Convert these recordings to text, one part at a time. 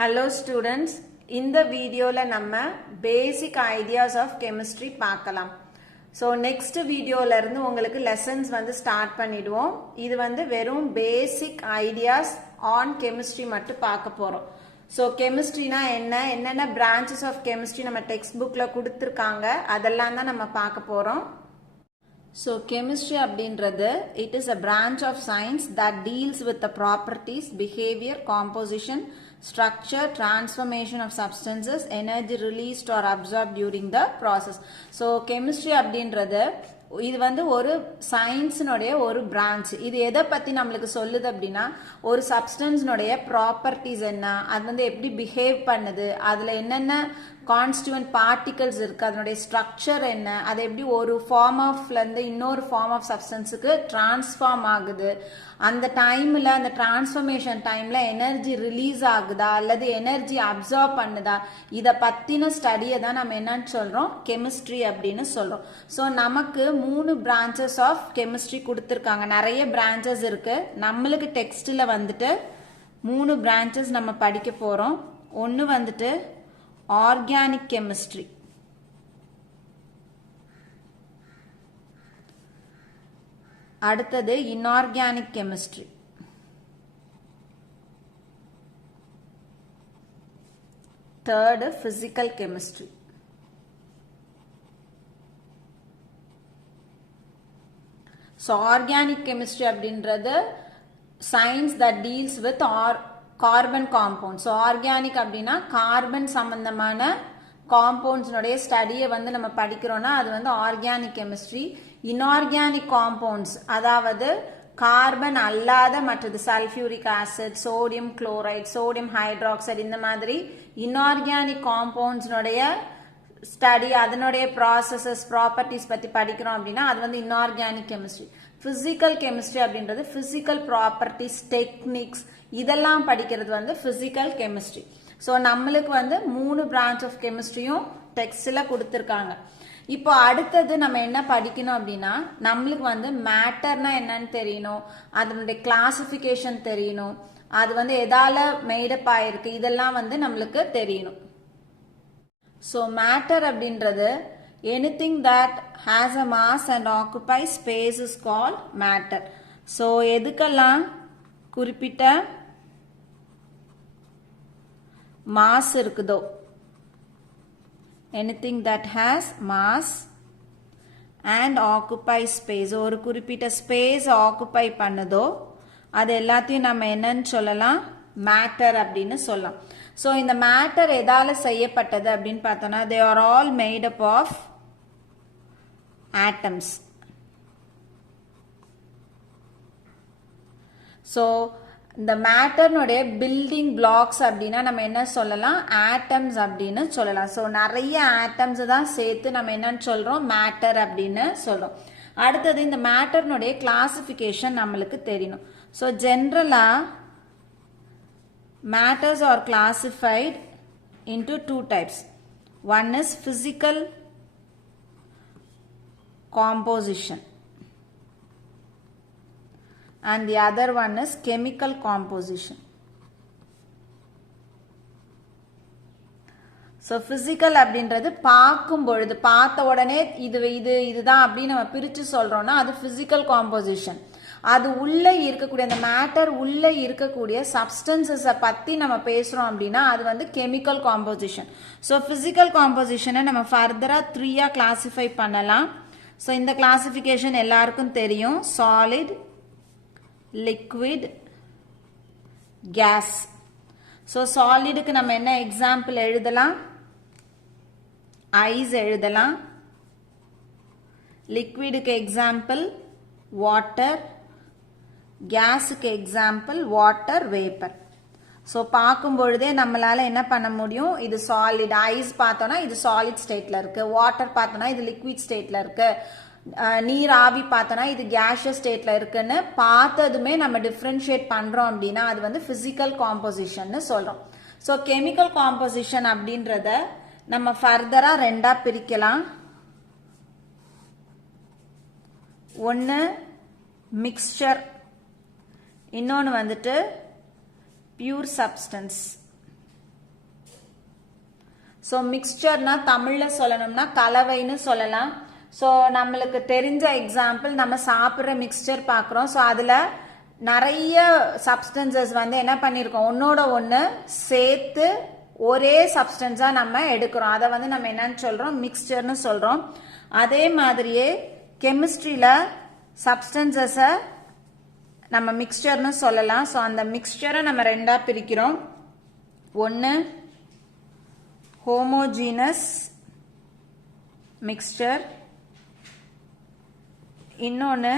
Hello students, இந்த வீடியோல நம்ம basic ideas of chemistry பார்க்கலாம். So next வீடியோல இருந்து உங்களுக்கு lessons வந்து start பண்ணிடுவோம். இது வந்து வெறும் basic ideas on chemistry மட்டும் பார்க்க போறோம். So chemistryனா என்னென்ன branches of chemistry நம்ம textbookல கொடுத்திருக்காங்க அதெல்லாம் தான் நம்ம பார்க்க போறோம். So chemistry அப்படின்றது it is a branch of science that deals with the properties, behavior, composition, structure, transformation of substances, energy released or absorbed during the process. So chemistry அப்படின்றது இது வந்து ஒரு சயின்ஸினுடைய ஒரு பிரான்ச். இது எதை பத்தி நம்மளுக்கு சொல்லுது அப்படின்னா ஒரு சப்ஸ்டன்ஸ்னுடைய ப்ராப்பர்ட்டிஸ் என்ன, அது வந்து எப்படி பிஹேவ் பண்ணுது, அதுல என்னென்ன கான்ஸ்டியூவன்ட் பார்ட்டிகல்ஸ் இருக்கு, அதனுடைய ஸ்ட்ரக்சர் என்ன, அது எப்படி ஒரு ஃபார்ம் ஆஃப்ல இருந்து இன்னொரு ஃபார்ம் ஆஃப் சப்ஸ்டன்ஸுக்கு டிரான்ஸ்ஃபார்ம் ஆகுது, அந்த டைம்ல அந்த டிரான்ஸ்ஃபர்மேஷன் டைம்ல எனர்ஜி ரிலீஸ் ஆகுதா அல்லது எனர்ஜி அப்சார்ப் பண்ணுதா, இதை பத்தின ஸ்டடியை தான் நம்ம என்னன்னு சொல்றோம் கெமிஸ்ட்ரி அப்படின்னு சொல்றோம். ஸோ நமக்கு 3 பிரான்ச்சஸ் ஆஃப் கெமிஸ்ட்ரி கொடுத்துருக்காங்க. நிறைய பிரான்ச்சஸ் இருக்கு. நம்மளுக்கு டெக்ஸ்ட்ல வந்துட்டு 3 பிரான்ச்சஸ் நம்ம படிக்க போறோம். ஒன்னு வந்துட்டு ஆர்கானிக் கெமிஸ்ட்ரி, அடுத்தது inorganic chemistry, third physical chemistry. So organic chemistry அப்படின்றது science that deals with carbon compound. So organic அப்படின்னா கார்பன் சம்பந்தமான காம்பவுண்ட்ஸ்னுடைய ஸ்டடியை வந்து நம்ம படிக்கிறோம்னா அது வந்து ஆர்கானிக் கெமிஸ்ட்ரி. இன்ஆர்கானிக் காம்பவுண்ட்ஸ் அதாவது கார்பன் அல்லாத மற்றது sulphuric acid, sodium chloride, sodium hydroxide, இந்த மாதிரி இன்ஆர்கானிக் காம்பவுண்ட்ஸ்னுடைய ஸ்டடி, அதனுடைய ப்ராசஸஸ் ப்ராப்பர்ட்டிஸ் பத்தி படிக்கிறோம் அப்படின்னா அது வந்து இன்ஆர்கானிக் கெமிஸ்ட்ரி. பிசிக்கல் கெமிஸ்ட்ரி அப்படின்றது பிசிக்கல் ப்ராப்பர்ட்டிஸ், டெக்னிக்ஸ், இதெல்லாம் படிக்கிறது வந்து பிசிக்கல் கெமிஸ்ட்ரி. ஸோ நம்மளுக்கு வந்து 3 பிரான்ச் ஆஃப் கெமிஸ்ட்ரியும் டெக்ஸ்ட்ல கொடுத்துருக்காங்க. இப்போ அடுத்தது நம்ம என்ன படிக்கணும் அப்படின்னா நம்மளுக்கு வந்து மேட்டர்னா என்னன்னு தெரியணும், அதனுடைய கிளாசிபிகேஷன் தெரியணும், அது வந்து எதால மேடப் ஆயிருக்கு, இதெல்லாம் வந்து நம்மளுக்கு தெரியணும். ஸோ மேட்டர் அப்படின்றது anything that has a mass and occupies space is called matter. So எதுக்கெல்லாம் குறிப்பிட்ட மாஸ் இருக்குதோ, anything that has mass and occupies space, ஒரு குறிப்பிட்ட ஸ்பேஸ் ஆக்குபை பண்ணுதோ அது எல்லாத்தையும் நம்ம என்னன்னு சொல்லலாம் மேட்டர் அப்படின்னு சொல்லலாம். ஸோ இந்த மேட்டர் எதால செய்யப்பட்டது அப்படின்னு பார்த்தோம்னா they are all made up of atoms. So இந்த மேட்டர்னுடைய பில்டிங் பிளாக்ஸ் அப்படின்னா நம்ம என்ன சொல்லலாம் ஆட்டம்ஸ் அப்படின்னு சொல்லலாம். ஸோ நிறைய ஆட்டம்ஸ் தான் சேர்த்து நம்ம என்னன்னு சொல்றோம் மேட்டர் அப்படின்னு சொல்றோம். அடுத்தது இந்த மேட்டர்னுடைய கிளாசிபிகேஷன் நம்மளுக்கு தெரியணும். ஸோ ஜென்ரலா matters are classified into 2 types. One is physical composition and the other one is chemical composition. So physical அப்படின்றது பார்க்கும் பொழுது பார்த்த உடனே இதுதான் அப்படின்னு நம்ம பிரிச்சு சொல்றோம்னா அது physical composition. அது உள்ள இருக்கக்கூடிய அந்த மேட்டர் உள்ள இருக்கக்கூடிய சப்ஸ்டன்சஸை பத்தி நம்ம பேசுறோம் அப்படின்னா அது வந்து கெமிக்கல் காம்போசிஷன். ஸோ பிசிக்கல் காம்போசிஷனை நம்ம ஃபர்தரா 3 கிளாசிஃபை பண்ணலாம். ஸோ இந்த கிளாசிஃபிகேஷன் எல்லாருக்கும் தெரியும், சாலிட், லிக்விட், கேஸ். ஸோ சாலிடுக்கு நம்ம என்ன எக்ஸாம்பிள் எழுதலாம், ஐஸ் எழுதலாம். லிக்விடுக்கு எக்ஸாம்பிள் வாட்டர், கேஸுக்கு எக்ஸாம்பிள் வாட்டர் வேப்பர். ஸோ பார்க்கும் பொழுதே நம்மளால என்ன பண்ண முடியும், இது சாலிட், ஐஸ் பார்த்தோம்னா இது சாலிட் ஸ்டேட்ல இருக்கு, வாட்டர் பார்த்தோம்னா இது லிக்விட் ஸ்டேட்ல இருக்கு, நீர் ஆவி பார்த்தோம்னா இது கேஷியஸ் ஸ்டேட்ல இருக்குன்னு பார்த்ததுமே நம்ம டிஃபரன்ஷியேட் பண்றோம் அப்படின்னா அது வந்து பிசிக்கல் காம்போசிஷன் சொல்றோம். ஸோ கெமிக்கல் காம்போசிஷன் அப்படின்றத நம்ம ஃபர்தரா 2 பிரிக்கலாம். ஒன்னு மிக்ஸ்சர், இன்னொன்று வந்துட்டு பியூர் சப்ஸ்டன்ஸ். ஸோ மிக்ஸ்சர்னா தமிழில் சொல்லணும்னா கலவைன்னு சொல்லலாம். ஸோ நம்மளுக்கு தெரிஞ்ச எக்ஸாம்பிள், நம்ம சாப்பிட்ற மிக்ஸ்சர் பார்க்குறோம். ஸோ அதில் நிறைய சப்ஸ்டன்சஸ் வந்து என்ன பண்ணியிருக்கோம், ஒன்னோட ஒன்று சேர்த்து ஒரே சப்ஸ்டன்ஸாக நம்ம எடுக்கிறோம். அதை வந்து நம்ம என்னன்னு சொல்கிறோம், மிக்ஸ்சர்னு சொல்கிறோம். அதே மாதிரியே கெமிஸ்ட்ரியில் சப்ஸ்டன்சஸை நம்ம மிக்ஸ்சர்னு சொல்லலாம். ஸோ அந்த மிக்ஸ்சரை நம்ம ரெண்டாக பிரிக்கிறோம். ஒன்று ஹோமோஜீனஸ் மிக்ஸ்சர், இன்னொன்று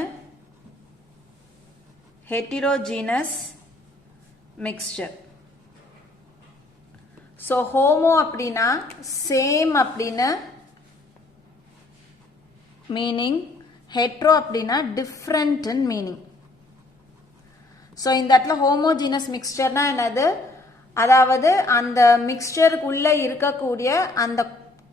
ஹெட்டிரோஜீனஸ் மிக்ஸ்சர். ஸோ ஹோமோ அப்படின்னா சேம் அப்படின்னு மீனிங், ஹெட்ரோ அப்படின்னா டிஃப்ரெண்ட் மீனிங். ஸோ இந்த இடத்துல ஹோமோஜீனஸ் மிக்ஸ்சர்னா என்னது, அதாவது அந்த மிக்ஸ்சருக்குள்ள இருக்கக்கூடிய அந்த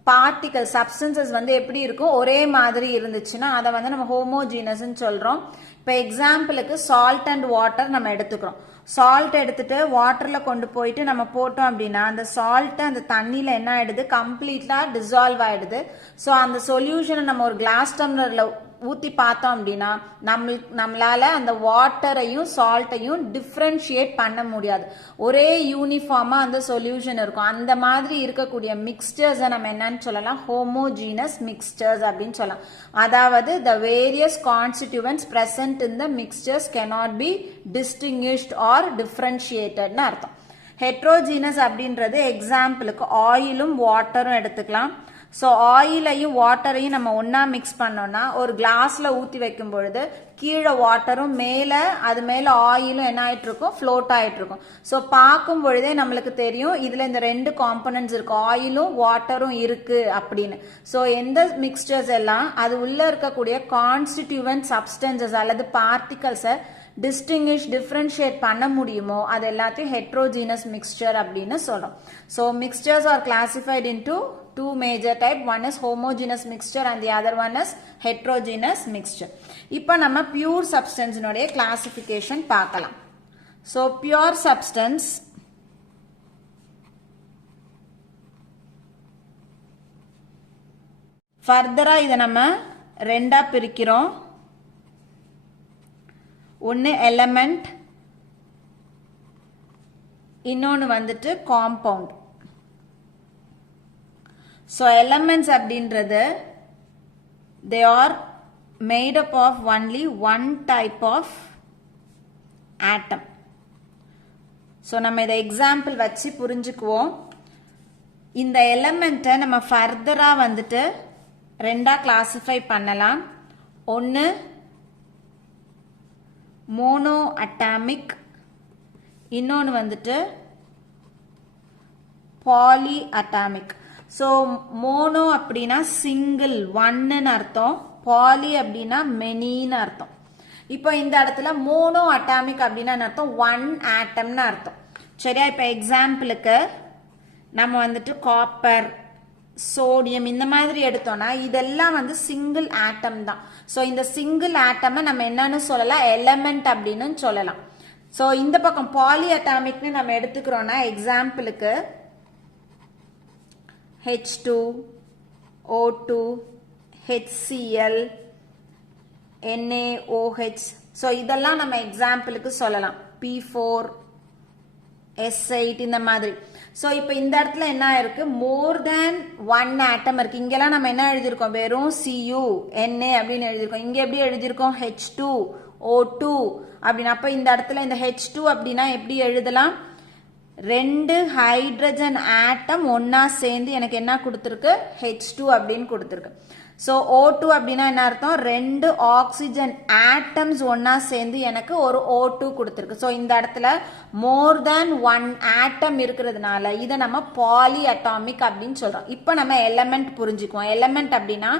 பார்ட்டிகல் சப்ஸ்டன்சஸ் வந்து எப்படி இருக்கும், ஒரே மாதிரி இருந்துச்சுன்னா அதை வந்து நம்ம ஹோமோஜீனஸ்ன்னு சொல்றோம். இப்போ எக்ஸாம்பிளுக்கு சால்ட் அண்ட் வாட்டர் நம்ம எடுத்துக்கிறோம். சால்ட் எடுத்துட்டு வாட்டர்ல கொண்டு போயிட்டு நம்ம போட்டோம் அப்படின்னா அந்த சால்ட் அந்த தண்ணியில என்ன ஆயிடுது, கம்ப்ளீட்டா டிசால்வ் ஆயிடுது. ஸோ அந்த சொல்யூஷனை நம்ம ஒரு கிளாஸ் டம்ளர்ல ஊற்றி பார்த்தோம் அப்படின்னா நம்மளால அந்த வாட்டரையும் சால்ட்டையும் டிஃப்ரென்ஷியேட் பண்ண முடியாது. ஒரே யூனிஃபார்மா அந்த சொல்யூஷன் இருக்கும். அந்த மாதிரி இருக்கக்கூடிய மிக்ஸ்சர்ஸை நம்ம என்னன்னு சொல்லலாம், ஹோமோஜீனஸ் மிக்ஸ்சர்ஸ் அப்படின்னு சொல்லலாம். அதாவது the various constituents present in the mixtures cannot be distinguished or differentiated னு அர்த்தம். ஹெட்ரோஜீனஸ் அப்படின்றது எக்ஸாம்பிளுக்கு ஆயிலும் வாட்டரும் எடுத்துக்கலாம். ஸோ ஆயிலையும் வாட்டரையும் நம்ம ஒன்னா மிக்ஸ் பண்ணோம்னா ஒரு கிளாஸ்ல ஊற்றி வைக்கும் பொழுது கீழே வாட்டரும் மேலே அது மேலே ஆயிலும் என்ன ஆயிட்டு இருக்கும், ஃப்ளோட் ஆயிட்டு இருக்கும். ஸோ பார்க்கும் பொழுதே நம்மளுக்கு தெரியும் இதுல இந்த ரெண்டு காம்பனன்ட்ஸ் இருக்கு, ஆயிலும் வாட்டரும் இருக்கு அப்படின்னு. ஸோ எந்த மிக்ஸ்சர்ஸ் எல்லாம் அது உள்ள இருக்கக்கூடிய கான்ஸ்டிடியூவன்ட் சப்ஸ்டன்சஸ் அல்லது பார்ட்டிகல்ஸை டிஃபரன்ஷியேட் பண்ண முடியுமோ அது எல்லாத்தையும் ஹெட்ரோஜீனஸ் மிக்ஸ்சர் அப்படின்னு சொல்றோம். So mixtures are classified into two major type. One is homogeneous mixture and the other one is heterogeneous mixture. இப்போ நம்ம pure substance னுடைய classification பார்க்கலாம். So pure substance ஃபர்தரா இதை நம்ம ரெண்டா பிரிக்கிறோம். ஒன்று எலமெண்ட், இன்னொன்று வந்துட்டு காம்பவுண்ட். So elements அப்படின்றது they are made up of only one type of atom. So நம்ம இதை எக்ஸாம்பிள் வச்சு புரிஞ்சுக்குவோம். இந்த எலமெண்ட்டை நம்ம ஃபர்தரா வந்துட்டு ரெண்டா கிளாசிஃபை பண்ணலாம். ஒன்று மோனோ அட்டாமிக், இன்னொன்று வந்துட்டு பாலி அட்டாமிக். ஸோ மோனோ அப்படின்னா சிங்கிள் ஒன்னு அர்த்தம், பாலி அப்படின்னா மெனின்னு அர்த்தம். இப்போ இந்த இடத்துல மோனோ அட்டாமிக் அப்படின்னா அர்த்தம் ஒன் ஆட்டம்னு அர்த்தம். சரியா? இப்போ எக்ஸாம்பிளுக்கு நம்ம வந்துட்டு காப்பர், சோடியம் இந்த மாதிரி எடுத்தோம்னா இதெல்லாம் வந்து சிங்கிள் ஆட்டம் தான். ஸோ இந்த சிங்கிள் ஆட்டமை நம்ம என்னன்னு சொல்லலாம், எலமெண்ட் அப்படின்னு சொல்லலாம். ஸோ இந்த பக்கம் பாலி அட்டாமிக்னு நம்ம எடுத்துக்கிறோம்னா எக்ஸாம்பிளுக்கு H2, O2, HCl, NaOH. So இதெல்லாம் நம்ம எக்ஸாம்பிளுக்கு சொல்லலாம். P4, S8 இந்த மாதிரி. ஸோ இப்போ இந்த இடத்துல என்ன இருக்கு, மோர் தேன் ஒன் ஆட்டம் இருக்கு. இங்கெல்லாம் நம்ம என்ன எழுதியிருக்கோம், வெறும் Cu, Na அப்படின்னு எழுதியிருக்கோம். இங்க எப்படி எழுதியிருக்கோம், H2, O2 அப்படின்னு. அப்போ இந்த இடத்துல இந்த H2 அப்படின்னா எப்படி எழுதலாம், ரெண்டு ஹைட்ரஜன் ஆட்டம் ஒன்னா சேர்ந்து எனக்கு என்ன கொடுத்துருக்கு, H2 அப்படின்னு கொடுத்துருக்கு. ஸோ O2 அப்படின்னா என்ன அர்த்தம், ரெண்டு ஆக்சிஜன் ஆட்டம்ஸ் ஒன்னா சேர்ந்து எனக்கு ஒரு O2 கொடுத்துருக்கு. ஸோ இந்த இடத்துல மோர் தேன் ஒன் ஆட்டம் இருக்கிறதுனால இதை நம்ம பாலி அட்டாமிக் அப்படின்னு சொல்றோம். இப்போ நம்ம எலமெண்ட் புரிஞ்சுக்குவோம். எலமெண்ட் அப்படின்னா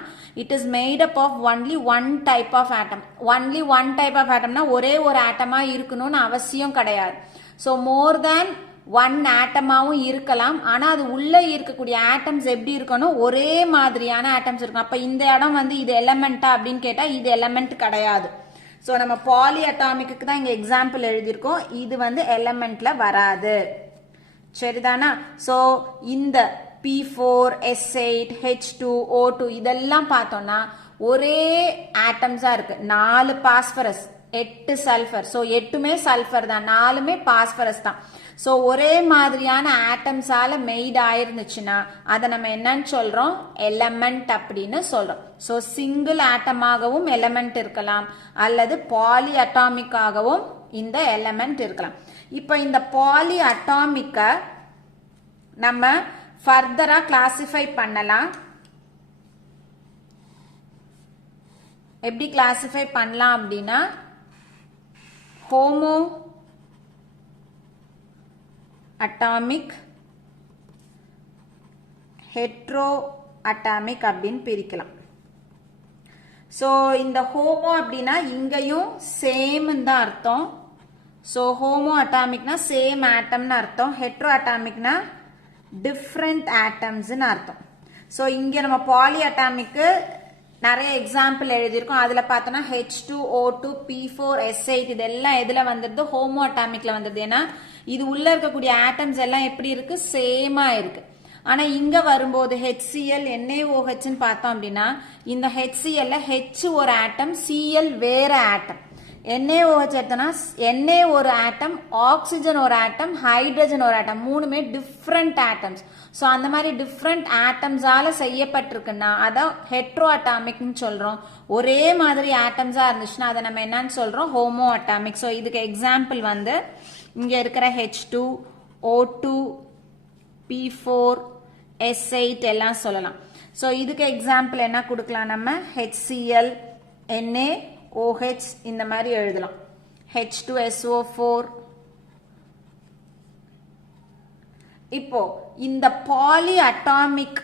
it is made up of only one type of atom. Only one type of ஆட்டம்னா ஒரே ஒரு ஆட்டமா இருக்கணும்னு அவசியம் கிடையாது. ஸோ மோர் தேன் ஒன் ஆட்டமாவும் இருக்கலாம். ஆனா அது உள்ள இருக்கக்கூடிய ஆட்டம்ஸ் எப்படி இருக்கணும், ஒரே மாதிரியான ஆட்டம்ஸ் இருக்கும். அப்ப இந்த இடம் வந்து இது எலமெண்டா அப்படின்னு கேட்டா இது எலமெண்ட் கிடையாது. ஸோ நம்ம பாலி அட்டாமிக்கு தான் இங்க எக்ஸாம்பிள் எழுதியிருக்கோம். இது வந்து எலமெண்ட்ல வராது. சரிதானா? ஸோ இந்த P4, S8, H2, O2 இதெல்லாம் பார்த்தோம்னா ஒரே ஆட்டம்ஸா இருக்கு. 4 பாஸ்பரஸ் 8 சல்ஃபர். ஸோ 8மே சல்ஃபர் தான், 4மே பாஸ்பரஸ் தான். ஸோ ஒரே மாதிரியான ஆட்டம்ஸால மெய்ட் ஆயிருந்துச்சுன்னா அதை நம்ம என்னன்னு சொல்றோம், எலமெண்ட் அப்படின்னு சொல்றோம். ஸோ சிங்கிள் ஆட்டமாகவும் எலமெண்ட் இருக்கலாம் அல்லது பாலி அட்டாமிக்காகவும் இந்த எலமெண்ட் இருக்கலாம். இப்போ இந்த பாலி அட்டாமிக்க நம்ம ஃபர்தரா கிளாசிஃபை பண்ணலாம். எப்படி கிளாசிஃபை பண்ணலாம் அப்படின்னா, ஹோமோ அட்டாமிக், ஹெட்ரோ அட்டாமிக் அப்படின்னு பிரிக்கலாம். ஸோ இந்த ஹோமோ அப்படின்னா இங்கேயும் சேம் தான் அர்த்தம். ஸோ ஹோமோ அட்டாமிக்னா சேம் ஆட்டம்னு அர்த்தம். ஹெட்ரோ அட்டாமிக்னா டிஃப்ரெண்ட் ஆட்டம்ஸ்ன்னு அர்த்தம். ஸோ இங்கே நம்ம பாலி அட்டாமிக்கு நிறைய எக்ஸாம்பிள் எழுதியிருக்கோம். அதில் பார்த்தோன்னா H2, O2, P4, S8 இதெல்லாம் எதில் வந்துடுது, ஹோமோ அட்டாமிக்ல வந்துடுது. ஏன்னா இது உள்ள இருக்கக்கூடிய ஆட்டம்ஸ் எல்லாம் எப்படி இருக்கு, சேமா இருக்கு. ஆனா இங்க வரும்போது HCl, NaOHன்னு பார்த்தோம் அப்படின்னா இந்த HClல H ஒரு ஆட்டம், Cl வேற ஆட்டம். NaOH எடுத்தோம்னா Na ஒரு ஆட்டம், ஆக்சிஜன் ஒரு ஆட்டம், ஹைட்ரஜன் ஒரு ஆட்டம், மூணுமே டிஃப்ரெண்ட் ஆட்டம்ஸ். ஸோ அந்த மாதிரி டிஃப்ரெண்ட் ஆட்டம்ஸால செய்யப்பட்டிருக்குன்னா அதான் ஹெட்ரோ அட்டாமிக்னு சொல்றோம். ஒரே மாதிரி ஆட்டம்ஸா இருந்துச்சுன்னா அதை நம்ம என்னன்னு சொல்றோம், ஹோமோ அட்டாமிக். ஸோ இதுக்கு எக்ஸாம்பிள் வந்து இங்க இருக்கிற H2, O2, P4, S8 எல்லாம் சொல்லலாம். ஸோ இதுக்கு எக்ஸாம்பிள் என்ன கொடுக்கலாம், நம்ம HCl, NaOH இந்த மாதிரி எழுதலாம். H2SO4. இப்போ இந்த பாலி அட்டாமிக்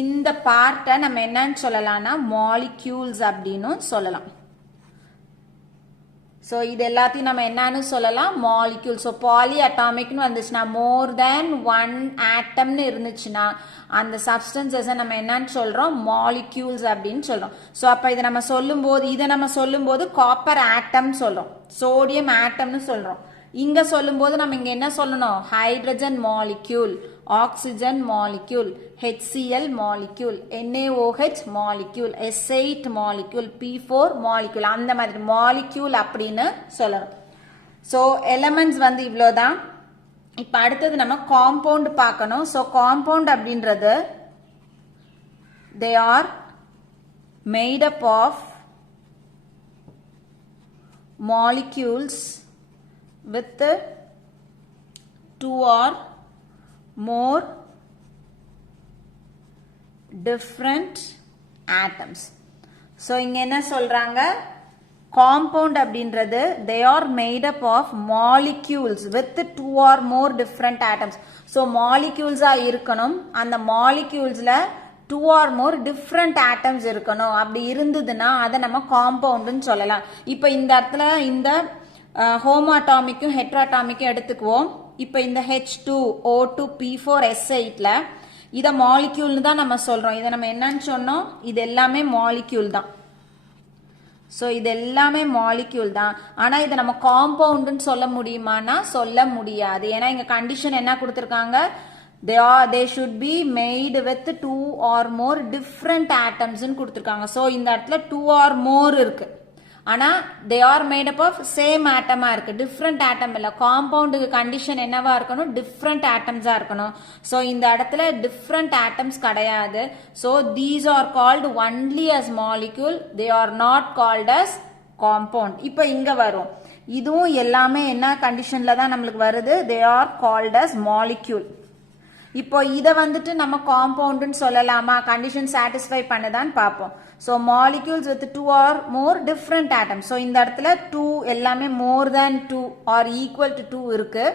இந்த பார்ட்டை நம்ம என்னன்னு சொல்லலாம்னா மாலிக்யூல்ஸ் அப்படின்னு சொல்லலாம். ஸோ இது எல்லாத்தையும் நம்ம என்னன்னு சொல்லலாம், மாலிக்யூல். ஸோ பாலி அட்டாமிக்னு வந்துச்சுன்னா மோர் தேன் ஒன் ஆட்டம்னு இருந்துச்சுன்னா அந்த சப்ஸ்டன்சஸை நம்ம என்னன்னு சொல்றோம், மாலிக்யூல்ஸ் அப்படின்னு சொல்றோம். ஸோ அப்போ இதை நம்ம சொல்லும்போது காப்பர் ஆட்டம் சொல்றோம், சோடியம் ஆட்டம்னு சொல்றோம். இங்க சொல்லும்போது நம்ம இங்க என்ன சொல்லணும், hydrogen molecule, oxygen molecule, HCl molecule, NaOH molecule, S8 molecule, P4 molecule, அந்த மாதிரி மாலிக்யூல் அப்படின்னு சொல்லணும். ஸோ எலமெண்ட்ஸ் வந்து இவ்வளோதான். இப்போ அடுத்தது நம்ம காம்பவுண்ட் பார்க்கணும். ஸோ காம்பவுண்ட் அப்படின்றது they are made up of molecules with 2 or more different atoms. So இங்க என்ன சொல்றாங்க, compound அப்படின்றது they are made up of molecules with 2 or more different atoms. So molecules இருக்கணும், அந்த moleculesல 2 or more different atoms இருக்கணும். அப்படி இருந்ததுன்னா அதை நம்ம காம்பவுண்ட்னு சொல்லலாம். இப்போ இந்த இடத்துல இந்த ஹோமோ அட்டாமிக்கும் ஹெட்ரோ அட்டாமிக்கும் எடுத்துக்குவோம். இப்போ இந்த H2, O2, P4, S8ல இதை மாலிக்யூல்னு தான் நம்ம சொல்றோம். இதை நம்ம என்னன்னு சொன்னோம், இது எல்லாமே மாலிக்யூல் தான். ஸோ இது எல்லாமே மாலிக்யூல் தான். ஆனால் இதை நம்ம காம்பவுண்டுன்னு சொல்ல முடியுமானா சொல்ல முடியாது. ஏன்னா இங்க கண்டிஷன் என்ன கொடுத்துருக்காங்க, they should be made with 2 or more different atoms ன்னு கொடுத்துருக்காங்க. ஸோ இந்த இடத்துல 2 or more இருக்கு, ஆனா they are made up of same atom-ஆ இருக்கு, different atom இல்ல. காம்பவுண்டுக்கு கண்டிஷன் என்னவா இருக்கணும், different atoms-ஆ இருக்கணும். ஸோ இந்த இடத்துல different atoms கிடையாது. So these are called only as molecule, they are not called as compound. இப்போ இங்க வரும், இதுவும் எல்லாமே என்ன கண்டிஷன்ல தான் நம்மளுக்கு வருது, they are called as molecule. இப்போ இதை வந்துட்டு நம்ம காம்பவுண்ட்னு சொல்லலாமா, கண்டிஷன் சாட்டிஸ்ஃபை பண்ணதான்னு பார்ப்போம். So molecules with 2 or more different atoms. So இந்த இடத்துல 2 எல்லாமே more than 2 or equal to 2 இருக்கு.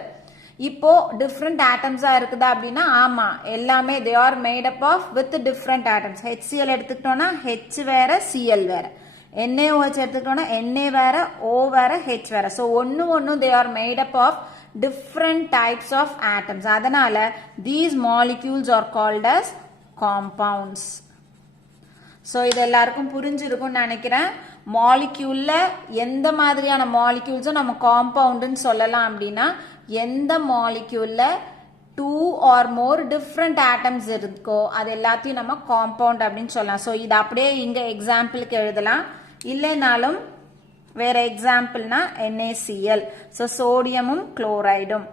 இப்போ டிஃப்ரெண்ட் ஆட்டம்ஸா இருக்குதா அப்படின்னா ஆமா, எல்லாமே they are made up of with different atoms. HCl எடுத்துக்கிட்டோம்னா H வேற, Cl வேற. NaOH எடுத்துக்கிட்டோம்னா Na வேற, O வேற, H வேற. ஸோ ஒன்னு they are made up of different types of atoms. அதனால these molecules are called as compounds. So இது எல்லாருக்கும் புரிஞ்சிருக்கும்னு நினைக்கிறேன். மாலிக்யூல்ல எந்த மாதிரியான மாலிக்யூல்ஸும் நம்ம காம்பவுண்டுன்னு சொல்லலாம் அப்படின்னா எந்த மாலிக்யூல்ல 2 or more different atoms இருக்கோ அது எல்லாத்தையும் நம்ம காம்பவுண்ட் அப்படின்னு சொல்லலாம். ஸோ இது அப்படியே இங்க எக்ஸாம்பிளுக்கு எழுதலாம். இல்லைனாலும் வேற எக்ஸாம்பிள்னா NaCl. ஸோ சோடியமும் குளோரைடும்,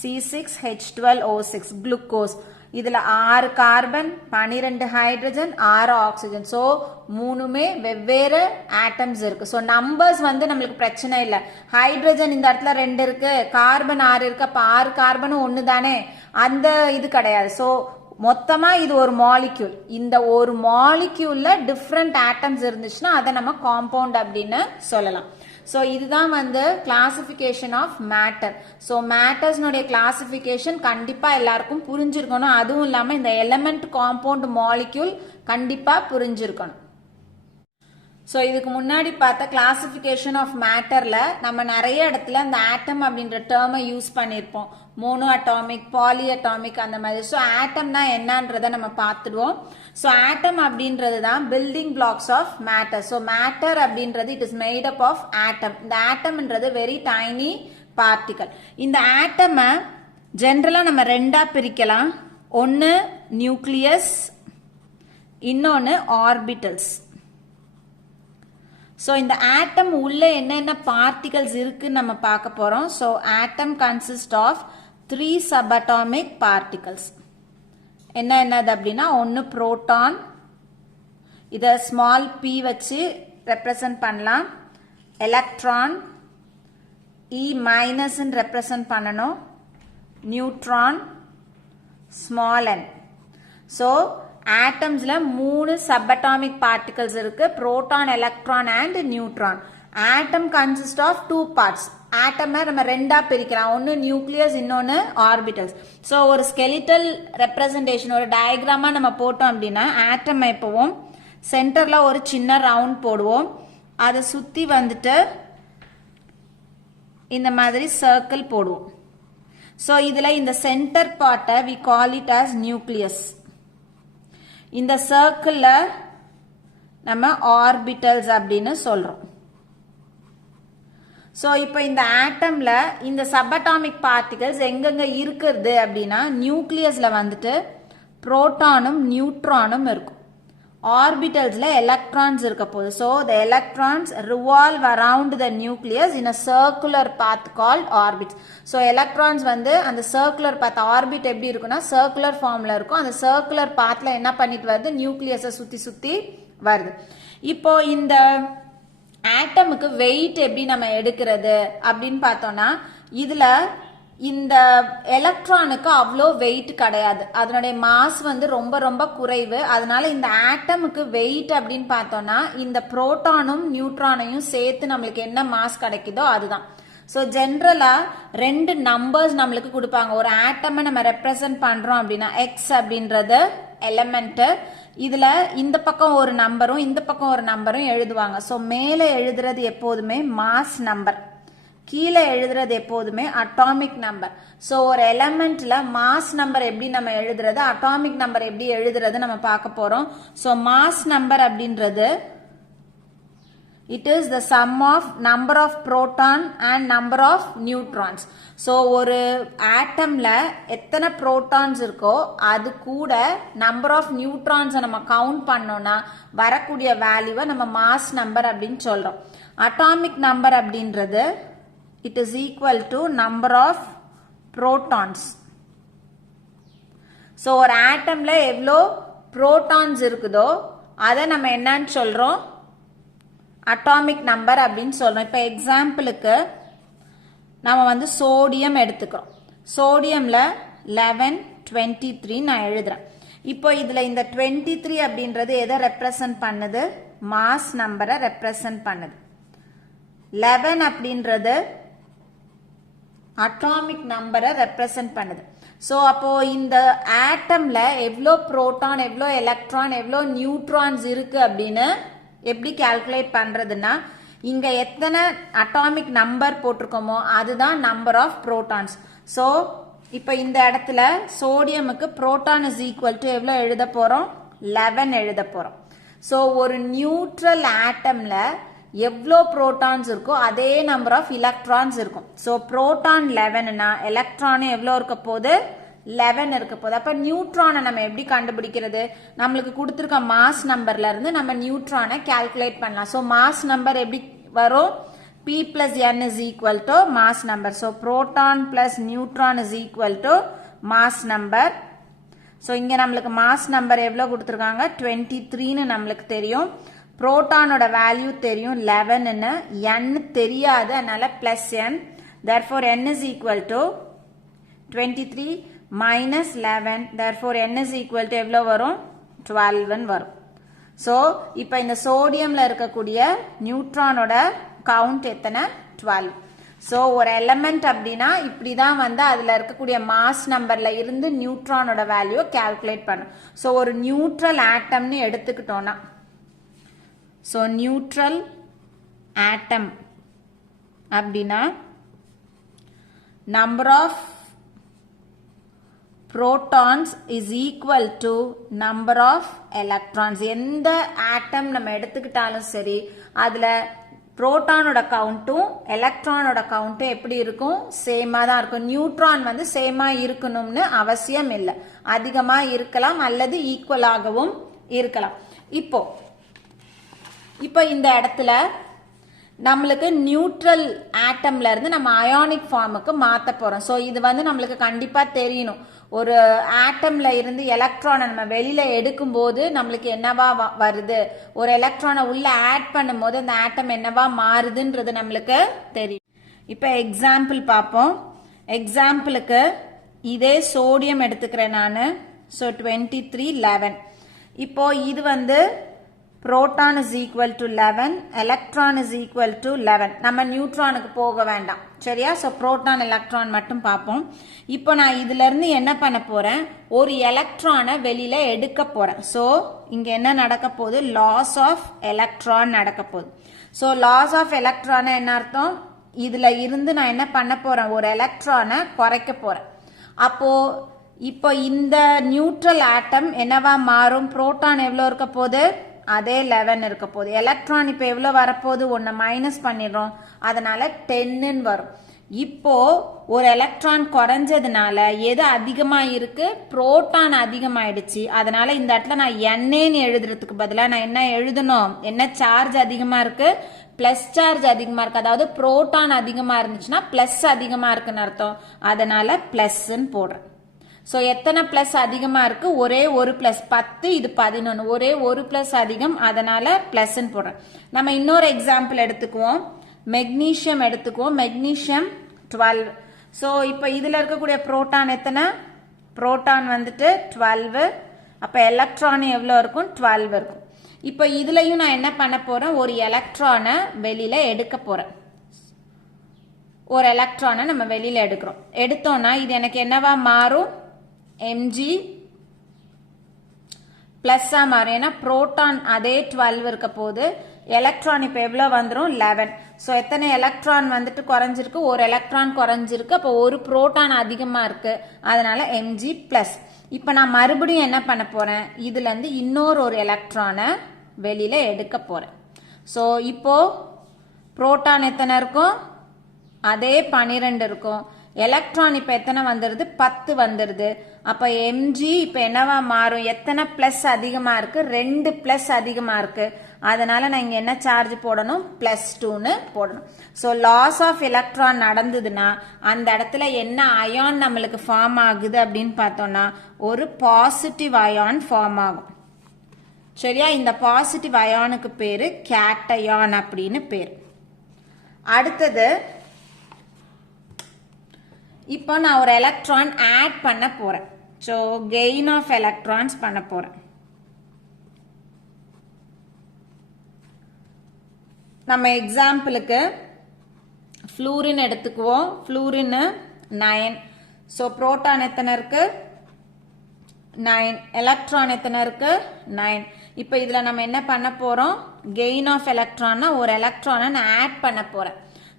C6H12O6 குளுக்கோஸ். இதுல 6 கார்பன், 12 ஹைட்ரஜன், 6 ஆக்சிஜன். ஸோ மூணுமே வெவ்வேறு ஆட்டம்ஸ் இருக்கு. ஸோ நம்பர்ஸ் வந்து நம்மளுக்கு பிரச்சனை இல்லை. ஹைட்ரஜன் இந்த இடத்துல 2 இருக்கு, கார்பன் 6 இருக்கு, அப்ப 6 கார்பனும் ஒன்று தானே, அந்த இது கிடையாது. ஸோ மொத்தமா இது ஒரு மாலிக்யூல். இந்த ஒரு மாலிக்யூல்ல டிஃப்ரெண்ட் ஆட்டம்ஸ் இருந்துச்சுன்னா அதை நம்ம காம்பவுண்ட் அப்படின்னு சொல்லலாம். ஸோ இதுதான் வந்து கிளாசிஃபிகேஷன் ஆஃப் மேட்டர். ஸோ மேட்டர்ஸ்னுடைய கிளாசிஃபிகேஷன் கண்டிப்பா எல்லாருக்கும் புரிஞ்சிருக்கணும். அதுவும் இல்லாம இந்த எலமெண்ட், காம்பவுண்ட், மாலிக்யூல் கண்டிப்பா புரிஞ்சிருக்கணும். ஸோ இதுக்கு முன்னாடி பார்த்த கிளாசிஃபிகேஷன் ஆஃப் மேட்டர்ல நம்ம நிறைய இடத்துல இந்த ஆட்டம் அப்படின்ற டேர்மை யூஸ் பண்ணியிருப்போம். மோனோ அட்டாமிக், பாலி அட்டாமிக், அந்த மாதிரி. ஸோ ஆட்டம்னா என்னன்றதை நம்ம பார்த்துடுவோம். ஸோ ஆட்டம் அப்படின்றது தான் building blocks of matter. So matter அப்படின்றது it is made up of atom. இந்த ஆட்டம்ன்றது வெரி டைனி பார்ட்டிகல். இந்த ஆட்டமை ஜென்ரலா நம்ம ரெண்டா பிரிக்கலாம். ஒன்னு நியூக்ளியஸ், இன்னொன்னு ஆர்பிட்டல்ஸ். ஸோ இந்த ஆட்டம் உள்ள என்னென்ன பார்ட்டிகல்ஸ் இருக்குன்னு நம்ம பார்க்க போறோம். So atom consist of 3 subatomic particles. என்னது அப்படின்னா, ஒன்று புரோட்டான், இதை ஸ்மால் p வச்சு ரெப்ரசன்ட் பண்ணலாம். எலக்ட்ரான், E மைனஸ் ரெப்ரசன்ட் பண்ணணும். Neutron, small n. ஸோ ஆட்டம்ஸ்ல 3 சப்அட்டாமிக் பார்ட்டிகல்ஸ் இருக்கு, proton, electron and neutron. Atom consist of 2 parts. ஆட்டமை நம்ம ரெண்டா பிரிக்கலாம். ஒன்னு நியூக்ளியஸ், இன்னொன்னு ஆர்பிட்டல்ஸ். ஸோ ஒரு ஸ்கெலிட்டல் ரெப்ரசன்டேஷன், ஒரு டயக்ராமா நம்ம போட்டோம் அப்படின்னா, ஆட்டம் எப்பவும் சென்டர்ல ஒரு சின்ன ரவுண்ட் போடுவோம். அதை சுத்தி வந்துட்டு இந்த மாதிரி சர்க்கிள் போடுவோம். ஸோ இதுல இந்த சென்டர் பார்ட்டை we call it as nucleus. இந்த சர்க்கிள்ல நம்ம ஆர்பிட்டல்ஸ் அப்படின்னு சொல்றோம். சோ இப்போ இந்த ஆட்டம்ல இந்த சப்அட்டாமிக் பார்ட்டிகல்ஸ் எங்கெங்க இருக்குது அப்படின்னா, நியூக்ளியஸ்ல வந்துட்டு புரோட்டானும் நியூட்ரானும் இருக்கும். ஆர்பிட்டல்ஸ்ல எலக்ட்ரான்ஸ் இருக்க போகுது. So the electrons revolve around the nucleus in a circular path called orbits. So electrons வந்து அந்த சர்க்குலர் பாத், ஆர்பிட் எப்படி இருக்குன்னா சர்க்குலர் ஃபார்ம்ல இருக்கும். அந்த சர்க்குலர் பாத்ல என்ன பண்ணிட்டு வருது, நியூக்ளியஸை சுத்தி சுத்தி வருது. இப்போ இந்த ஆட்டமுக்கு வெயிட் எப்படி நம்ம எடுக்கிறது அப்படின்னு பார்த்தோம்னா, இதுல இந்த எலக்ட்ரானுக்கு அவ்வளோ வெயிட் கிடையாது. அதனுடைய மாஸ் வந்து ரொம்ப ரொம்ப குறைவு. அதனால இந்த ஆட்டமுக்கு வெயிட் அப்படின்னு பார்த்தோம்னா, இந்த புரோட்டானும் நியூட்ரானையும் சேர்த்து நம்மளுக்கு என்ன மாஸ் கிடைக்குதோ அதுதான். ஸோ ஜென்ரலா 2 நம்பர்ஸ் நம்மளுக்கு கொடுப்பாங்க. ஒரு ஆட்டமை நம்ம ரெப்ரசன்ட் பண்றோம் அப்படின்னா, எக்ஸ் அப்படின்றது எலமெண்ட், இதுல இந்த பக்கம் ஒரு நம்பரும் இந்த பக்கம் ஒரு நம்பரும் எழுதுவாங்க. ஸோ மேலே எழுதுறது எப்போதுமே மாஸ் நம்பர், கீழே எழுதுறது எப்போதுமே அட்டாமிக் நம்பர். ஸோ ஒரு எலமெண்ட்ல மாஸ் நம்பர் எப்படி நம்ம எழுதுறது, அட்டாமிக் நம்பர் எப்படி எழுதுறது நம்ம பார்க்க போறோம். ஸோ மாஸ் நம்பர் அப்படின்றது it is the sum of number of proton and number of neutrons. So ஒரு ஆட்டம்ல எத்தனை புரோட்டான்ஸ் இருக்கோ அது கூட நம்பர் ஆஃப் நியூட்ரான்ஸ் நம்ம கவுண்ட் பண்ணோம்னா வரக்கூடிய வேல்யூவை நம்ம மாஸ் நம்பர் அப்படின்னு சொல்றோம். அட்டாமிக் நம்பர் அப்படின்றது it is equal to number of protons. So ஒரு ஆட்டம்ல எவ்வளோ புரோட்டான்ஸ் இருக்குதோ அதை நம்ம என்னன்னு சொல்றோம், அட்டாமிக் நம்பர் அப்படின்னு சொல்றோம். இப்போ எக்ஸாம்பிளுக்கு நம்ம வந்து சோடியம் எடுத்துக்கிறோம். சோடியம்ல 11, 23 நான் எழுதுறேன். இப்போ இதுல இந்த 23 அப்படின்றது எதை ரெப்ரசன்ட் பண்ணுது, மாஸ் நம்பரை ரெப்ரசன்ட் பண்ணுது. 11 அப்படின்றது அட்டாமிக் நம்பரை ரெப்ரசன்ட் பண்ணுது. ஸோ அப்போ இந்த ஆட்டம்ல எவ்வளோ புரோட்டான், எவ்வளோ எலக்ட்ரான், எவ்வளோ நியூட்ரான்ஸ் இருக்கு அப்படின்னு எப்படி கால்குலேட் பண்றதுன்னா, இங்க எத்தனை அட்டாமிக் நம்பர் போட்டிருக்கோமோ அதுதான் நம்பர் ஆஃப் புரோட்டான்ஸ். ஸோ இப்போ இந்த இடத்துல சோடியமுக்கு புரோட்டான் இஸ் ஈக்குவல் டு எவ்வளோ எழுத போறோம், 11 எழுத போறோம். ஸோ ஒரு நியூட்ரல் ஆட்டம்ல எவ்வளோ ப்ரோட்டான்ஸ் இருக்கோ அதே நம்பர் ஆஃப் எலக்ட்ரான்ஸ் இருக்கும். ஸோ ப்ரோட்டான் 11னா எலக்ட்ரான் எவ்வளோ இருக்க போது 11 இருக்க போகுது. அப்போ நியூட்ரானை நம்ம எப்படி கண்டுபிடிக்கிறது? நம்மளுக்கு கொடுத்துருக்க மாஸ் நம்பர்ல இருந்து நம்ம நியூட்ரானை கால்குலேட் பண்ணலாம். ஸோ மாஸ் நம்பர் எப்படி வரும்? P plus N is equal to mass number. So proton plus neutron is equal to mass number. So இங்க நம்மளுக்கு mass number எவ்வளோ கொடுத்துருக்காங்க? 23ன்னு நம்மளுக்கு தெரியும். புரோட்டானோட வேல்யூ தெரியும் 11ன்னு, n தெரியாது, அதனால plus n. Therefore n is equal to 23 minus 11. Therefore n is equal to எவ்வளோ வரும்? 12ன்னு வரும். ஸோ இப்போ இந்த சோடியம்ல இருக்கக்கூடிய நியூட்ரானோட கவுண்ட் எத்தனை? 12. ஸோ ஒரு எலமெண்ட் அப்படின்னா இப்படி தான் வந்து அதில் இருக்கக்கூடிய மாஸ் நம்பர்ல இருந்து நியூட்ரானோட வேல்யூ கால்குலேட் பண்ணும். ஸோ ஒரு நியூட்ரல் ஆட்டம்னு எடுத்துக்கிட்டோம்னா, ஸோ நியூட்ரல் ஆட்டம் அப்படின்னா number of protons is equal to number of electrons. எந்த ஆட்டம் நம்ம எடுத்துக்கிட்டாலும் சரி, அதுல புரோட்டானோட கவுண்ட்டும் எலக்ட்ரானோட கவுண்ட்டும் எப்படி இருக்கும்? சேமா தான் இருக்கும். நியூட்ரான் வந்து சேமா இருக்கணும்னு அவசியம் இல்லை, அதிகமா இருக்கலாம் அல்லது ஈக்குவலாகவும் இருக்கலாம். இப்போ இந்த இடத்துல நம்மளுக்கு நியூட்ரல் ஆட்டம்ல இருந்து நம்ம அயானிக் ஃபார்முக்கு மாத்த போறோம். ஸோ இது வந்து நம்மளுக்கு கண்டிப்பா தெரியணும். ஒரு ஆட்டம்ல இருந்து எலக்ட்ரானை நம்ம வெளியில எடுக்கும் போது நம்மளுக்கு என்னவா வருது, ஒரு எலக்ட்ரானை உள்ள ஆட் பண்ணும் போது அந்த ஆட்டம் என்னவா மாறுதுன்றது நம்மளுக்கு தெரியும். இப்ப எக்ஸாம்பிள் பார்ப்போம். எக்ஸாம்பிளுக்கு இதே சோடியம் எடுத்துக்கிறேன் நான். ஸோ 2311. இப்போ இது வந்து proton is equal to 11, electron is equal to 11. நம்ம நியூட்ரானுக்கு போக வேண்டாம், சரியா? ஸோ புரோட்டான் எலக்ட்ரான் மட்டும் பார்ப்போம். இப்போ நான் இதுல இருந்து என்ன பண்ண போறேன்? ஒரு எலக்ட்ரானை வெளியில எடுக்க போறேன். ஸோ இங்க என்ன நடக்க போகுது? லாஸ் ஆஃப் எலக்ட்ரான் நடக்க போகுது. ஸோ லாஸ் ஆஃப் எலக்ட்ரான் என்ன அர்த்தம்? இதுல இருந்து நான் என்ன பண்ண போறேன்? ஒரு எலக்ட்ரானை குறைக்க போறேன். அப்போ இப்போ இந்த நியூட்ரல் ஆட்டம் என்னவா மாறும்? புரோட்டான் எவ்வளோ இருக்க போகுது? அதே 11 இருக்க போகுது. எலக்ட்ரான் இப்போ எவ்வளோ வரப்போகுது? ஒன்று மைனஸ் பண்ணிடுறோம், அதனால 10ன்னு வரும். இப்போ ஒரு எலக்ட்ரான் குறைஞ்சதுனால எது அதிகமா இருக்கு? புரோட்டான் அதிகமாயிடுச்சு. அதனால இந்த இடத்துல நான் என்னன்னு எழுதுறதுக்கு பதிலாக நான் என்ன எழுதணும்? என்ன சார்ஜ் அதிகமா இருக்கு? பிளஸ் சார்ஜ் அதிகமா இருக்கு. அதாவது புரோட்டான் அதிகமா இருந்துச்சுன்னா பிளஸ் அதிகமா இருக்குன்னு அர்த்தம். அதனால பிளஸ்ன்னு போடுறேன். ஸோ எத்தனை பிளஸ் அதிகமா இருக்கு? ஒரே ஒரு பிளஸ். 10, இது 11. ஒரே ஒரு பிளஸ் அதிகம், அதனால பிளஸ்ன்னு போடுறேன். நம்ம இன்னொரு எக்ஸாம்பிள் எடுத்துக்குவோம். மெக்னீஷியம் எடுத்துக்குவோம். மெக்னீஷியம் 12. ஸோ இப்போ இதுல இருக்கக்கூடிய புரோட்டான் எத்தனை? புரோட்டான் வந்துட்டு 12. அப்ப எலக்ட்ரான் எவ்வளோ இருக்கும்? 12 இருக்கும். இப்போ இதுலயும் நான் என்ன பண்ண போறேன்? ஒரு எலக்ட்ரானை வெளியில எடுக்க போறேன். ஒரு எலக்ட்ரானை நம்ம வெளியில எடுக்கிறோம். எடுத்தோம்னா இது எனக்கு என்னவா மாறும்? mg பிளஸ் மாறும். ஏன்னா புரோட்டான் அதே 12 இருக்க போது, எலக்ட்ரான் இப்ப எவ்வளவு வந்துடும்? 11. ஸோ எத்தனை எலக்ட்ரான் வந்துட்டு குறைஞ்சிருக்கு? ஒரு எலக்ட்ரான் குறைஞ்சிருக்கு. அப்போ ஒரு புரோட்டான் அதிகமா இருக்கு, அதனால mg பிளஸ். இப்ப நான் மறுபடியும் என்ன பண்ண போறேன்? இதுல இருந்து இன்னொரு ஒரு எலக்ட்ரானை வெளியில எடுக்க போறேன். ஸோ இப்போ புரோட்டான் எத்தனை இருக்கும்? அதே 12 இருக்கும். எலக்ட்ரான் இப்ப எத்தனை வந்துருது? 10 வந்துருது. அப்ப mg இப்ப என்னவா மாறும்? எத்தனை பிளஸ் அதிகமா இருக்கு? 2 பிளஸ் அதிகமா இருக்கு. அதனால நான் இங்க என்ன சார்ஜ் போடணும்? +2ன்னு போடணும். ஸோ லாஸ் ஆஃப் எலக்ட்ரான் நடந்ததுன்னா அந்த இடத்துல என்ன அயான் நம்மளுக்கு ஃபார்ம் ஆகுது அப்படின்னு பார்த்தோம்னா ஒரு பாசிட்டிவ் அயான் ஃபார்ம் ஆகும், சரியா? இந்த பாசிட்டிவ் அயானுக்கு பேரு கேட்டயான் அப்படின்னு பேர். அடுத்தது இப்போ நான் ஒரு எலக்ட்ரான் ஆட் பண்ண போறேன். ஸோ கெயின் ஆஃப் எலக்ட்ரான்ஸ் பண்ண போறேன். நம்ம எக்ஸாம்பிளுக்கு ஃப்ளூரின் எடுத்துக்குவோம். ஃப்ளூரின் 9. ஸோ புரோட்டான் எத்தனை இருக்கு? 9. எலக்ட்ரான் எத்தனை இருக்கு? 9. இப்போ இதுல நம்ம என்ன பண்ண போறோம்? கெயின் ஆஃப் எலக்ட்ரான்னா ஒரு எலக்ட்ரானை நான் ஆட் பண்ண போறேன்.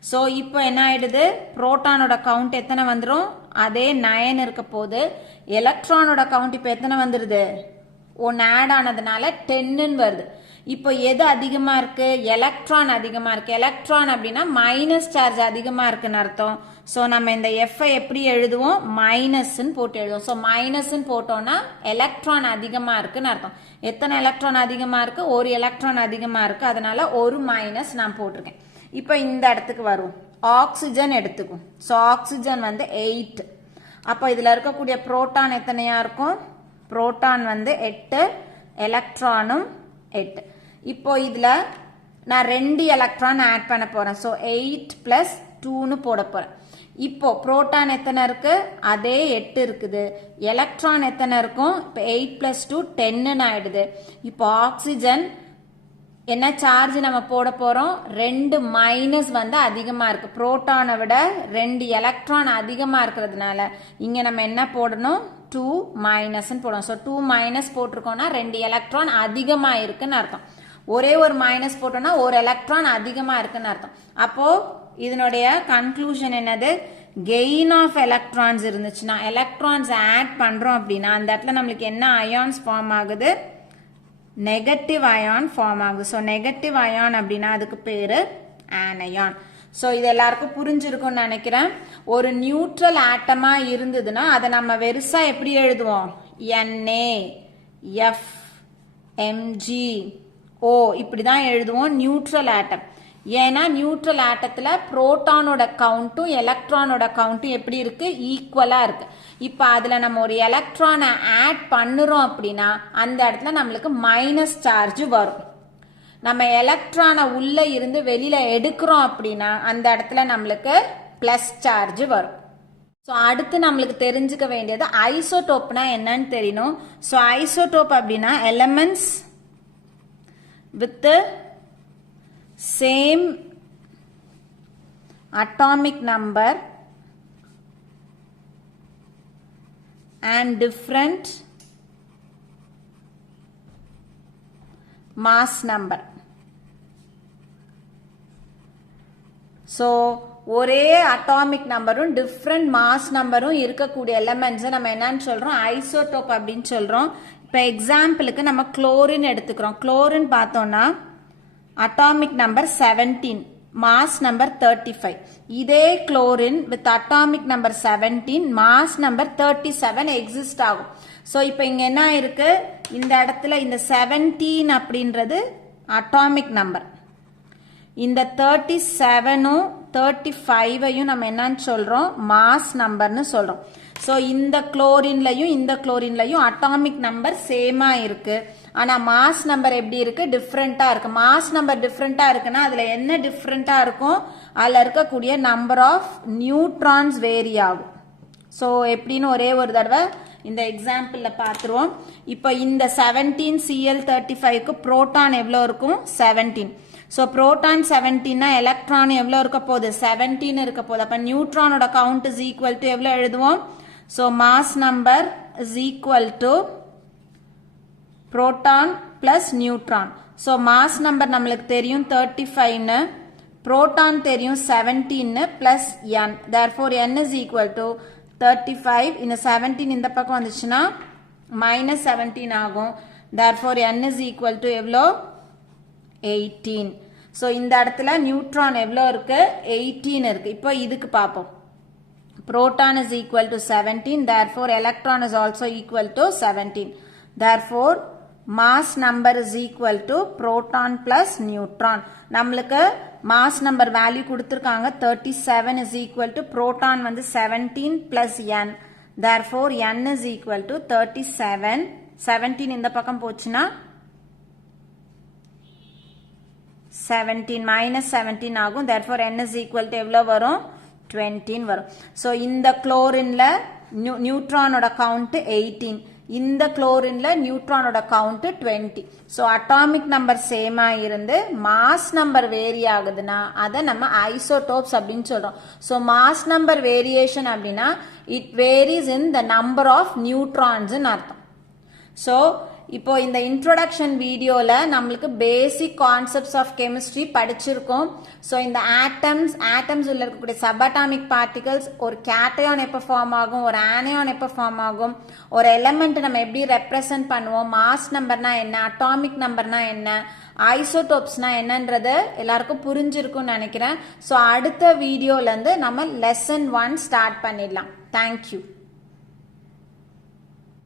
ஸோ இப்போ என்ன ஆயிடுது? புரோட்டானோட கவுண்ட் எத்தனை வந்துடும்? அதே 9 இருக்க போது. எலக்ட்ரானோட கவுண்ட் இப்போ எத்தனை வந்துருது? 1 ஆட் ஆனதுனால 10ன்னு வருது. இப்போ எது அதிகமா இருக்கு? எலக்ட்ரான் அதிகமா இருக்கு. எலக்ட்ரான் அப்படின்னா மைனஸ் சார்ஜ் அதிகமா இருக்குன்னு அர்த்தம். ஸோ நம்ம இந்த எஃப்ஐ எப்படி எழுதுவோம்? மைனஸ்ன்னு போட்டு எழுதுவோம். ஸோ மைனஸ்ன்னு போட்டோம்னா எலக்ட்ரான் அதிகமா இருக்குன்னு அர்த்தம். எத்தனை எலக்ட்ரான் அதிகமா இருக்கு? ஒரு எலக்ட்ரான் அதிகமா இருக்கு, அதனால ஒரு மைனஸ் நான் போட்டிருக்கேன். இப்போ இந்த இடத்துக்கு வருவோம். ஆக்சிஜன் எடுத்துக்கும். ஸோ ஆக்சிஜன் வந்து 8. அப்போ இதுல இருக்கக்கூடிய புரோட்டான் எத்தனையா இருக்கும்? புரோட்டான் வந்து 8, எலக்ட்ரானும் 8. இப்போ இதுல நான் 2 எலக்ட்ரான் ஆட் பண்ண போறேன். ஸோ 8 + 2ன்னு போட போறேன். இப்போ புரோட்டான் எத்தனை இருக்கு? அதே 8 இருக்குது. எலக்ட்ரான் எத்தனை இருக்கும்? இப்போ 8 + 2 10ன்னு ஆயிடுது. இப்போ ஆக்சிஜன் என்ன சார்ஜ் நம்ம போட போறோம்? 2 மைனஸ் வந்து அதிகமா இருக்கு. புரோட்டானை விட 2 எலக்ட்ரான் அதிகமா இருக்கிறதுனால இங்க நம்ம என்ன போடணும்? 2 மைனஸ் போடணும். ஸோ 2 மைனஸ் போட்டிருக்கோம்னா 2 எலக்ட்ரான் அதிகமா இருக்குன்னு அர்த்தம். ஒரே ஒரு மைனஸ் போட்டோம்னா ஒரு எலக்ட்ரான் அதிகமா இருக்குன்னு அர்த்தம். அப்போ இதனுடைய கன்க்ளூஷன் என்னது? கெயின் ஆஃப் எலக்ட்ரான்ஸ் இருந்துச்சுன்னா, எலக்ட்ரான்ஸ் ஆட் பண்றோம் அப்படின்னா அந்த இடத்துல நம்மளுக்கு என்ன அயான்ஸ் ஃபார்ம் ஆகுது? நெகட்டிவ் அயான் ஃபார்ம் ஆகுது. ஸோ நெகட்டிவ் அயான் அப்படின்னா அதுக்கு பேரு ஆனயான். ஸோ இது எல்லாருக்கும் புரிஞ்சிருக்கும்னு நினைக்கிறேன். ஒரு நியூட்ரல் ஆட்டமா இருந்ததுன்னா அதை நம்ம வெறுசா எப்படி எழுதுவோம்? Na, F, Mg, O இப்படிதான் எழுதுவோம் நியூட்ரல் ஆட்டம். ஏன்னா நியூட்ரல் ஆட்டத்துல புரோட்டானோட கவுண்ட்டும் எலக்ட்ரானோட கவுண்ட்டும் எப்படி இருக்கு? ஈக்குவலா இருக்கு. இப்ப அதுல நம்ம ஒரு எலக்ட்ரானை ஆட் பண்ணுறோம் அப்படின்னா அந்த இடத்துல நம்மளுக்கு மைனஸ் சார்ஜ் வரும். நம்ம எலக்ட்ரானை உள்ள இருந்து வெளியில எடுக்கிறோம் அப்படின்னா அந்த இடத்துல நம்மளுக்கு பிளஸ் சார்ஜ் வரும். ஸோ அடுத்து நம்மளுக்கு தெரிஞ்சுக்க வேண்டியது ஐசோடோப்னா என்னன்னு தெரியணும். ஸோ ஐசோடோப் அப்படின்னா elements with same atomic number and different mass number. So ஒரே அட்டாமிக் நம்பரும் டிஃப்ரெண்ட் மாஸ் நம்பரும் இருக்கக்கூடிய எலமெண்ட்ஸ் நம்ம என்னன்னு சொல்றோம்? ஐசோடோப் அப்படின்னு சொல்றோம். இப்போ எக்ஸாம்பிளுக்கு நம்ம குளோரின் எடுத்துக்கிறோம். குளோரின் பார்த்தோம்னா atomic number 17, mass number 35. இதே chlorine with atomic number 17, mass number 37 exist ஆகும். So இப்போ இங்க என்ன இருக்கு? இந்த இடத்துல இந்த 17 அப்படின்றது atomic number. இந்த 37ம் 35ஐயும் நம்ம என்னன்னு சொல்றோம்? மாஸ் நம்பர்னு சொல்றோம். ஸோ இந்த குளோரின்லையும் இந்த குளோரின்லையும் அட்டாமிக் நம்பர் சேமா இருக்கு. ஆனா மாஸ் நம்பர் எப்படி இருக்கு? டிஃப்ரெண்டா இருக்கு. மாஸ் நம்பர் டிஃப்ரெண்டா இருக்குன்னா அதுல என்ன டிஃப்ரெண்டா இருக்கும்? அதுல இருக்கக்கூடிய நம்பர் ஆஃப் நியூட்ரான்ஸ் வேரி ஆகும். ஸோ எப்படின்னு ஒரே ஒரு தடவை இந்த எக்ஸாம்பிள்ல பார்த்துருவோம். இப்போ இந்த 17Cl35க்கு புரோட்டான் எவ்வளோ இருக்கும்? 17. ஸோ புரோட்டான் 17னா எலக்ட்ரான் எவ்வளோ இருக்க போகுது? 17 இருக்க போகுது. அப்போ நியூட்ரானோட கவுண்ட் இஸ் ஈக்குவல் டு எவ்வளோ எழுதுவோம்? So mass number is equal to proton plus neutron. So mass number நம்மளுக்கு தெரியும் 35ன்னு, புரோட்டான் தெரியும் 17 plus n. Therefore n is equal to 35. இந்த 17 இந்த பக்கம் வந்துச்சுன்னா மைனஸ் 17 ஆகும். Therefore n is equal to எவ்வளோ? 18. ஸோ இந்த இடத்துல நியூட்ரான் எவ்வளோ இருக்கு? 18 இருக்கு. இப்போ இதுக்கு பார்ப்போம். Proton is equal to 17. Therefore, electron is also equal to 17. Therefore, mass number is equal to proton plus neutron. நம்மளுக்கு mass number value கொடுத்திருக்காங்க 37 is equal to proton வந்து 17 plus n. Therefore, n is equal to 37. 17 இந்த பக்கம் போச்சுன்னா 17 minus 17 ஆகும். Therefore, n is equal to எவ்வளோ வரும்? 20 வரும். ஸோ இந்த குளோரின்ல நியூட்ரானோட கவுண்ட் 18, இந்த குளோரின்ல நியூட்ரானோட கவுண்ட் 20. ஸோ அட்டாமிக் நம்பர் சேமா இருந்து மாஸ் நம்பர் வேரி ஆகுதுன்னா அதை நம்ம ஐசோடோப்ஸ் அப்படின்னு சொல்றோம். ஸோ மாஸ் நம்பர் வேரியேஷன் அப்படின்னா it varies in the number of neutrons அர்த்தம். ஸோ இப்போ இந்த இன்ட்ரோடக்ஷன் வீடியோல நம்மளுக்கு பேசிக் கான்செப்ட்ஸ் ஆஃப் கெமிஸ்ட்ரி படிச்சிருக்கோம். ஸோ இந்த ஆட்டம்ஸ் உள்ள இருக்கக்கூடிய சப்அட்டாமிக் பார்ட்டிகல்ஸ், ஒரு கேட்டயான் எப்போ ஃபார்ம் ஆகும், ஒரு ஆனியான் எப்போ ஃபார்ம் ஆகும், ஒரு எலமெண்ட் நம்ம எப்படி ரெப்ரசன்ட் பண்ணுவோம், மாஸ் நம்பர்னா என்ன, அட்டாமிக் நம்பர்னா என்ன, ஐசோடோப்ஸ்னா என்னன்றது எல்லாருக்கும் புரிஞ்சிருக்கும்னு நினைக்கிறேன். ஸோ அடுத்த வீடியோல இருந்து நம்ம லெசன் 1 ஸ்டார்ட் பண்ணிடலாம். தேங்க்யூ.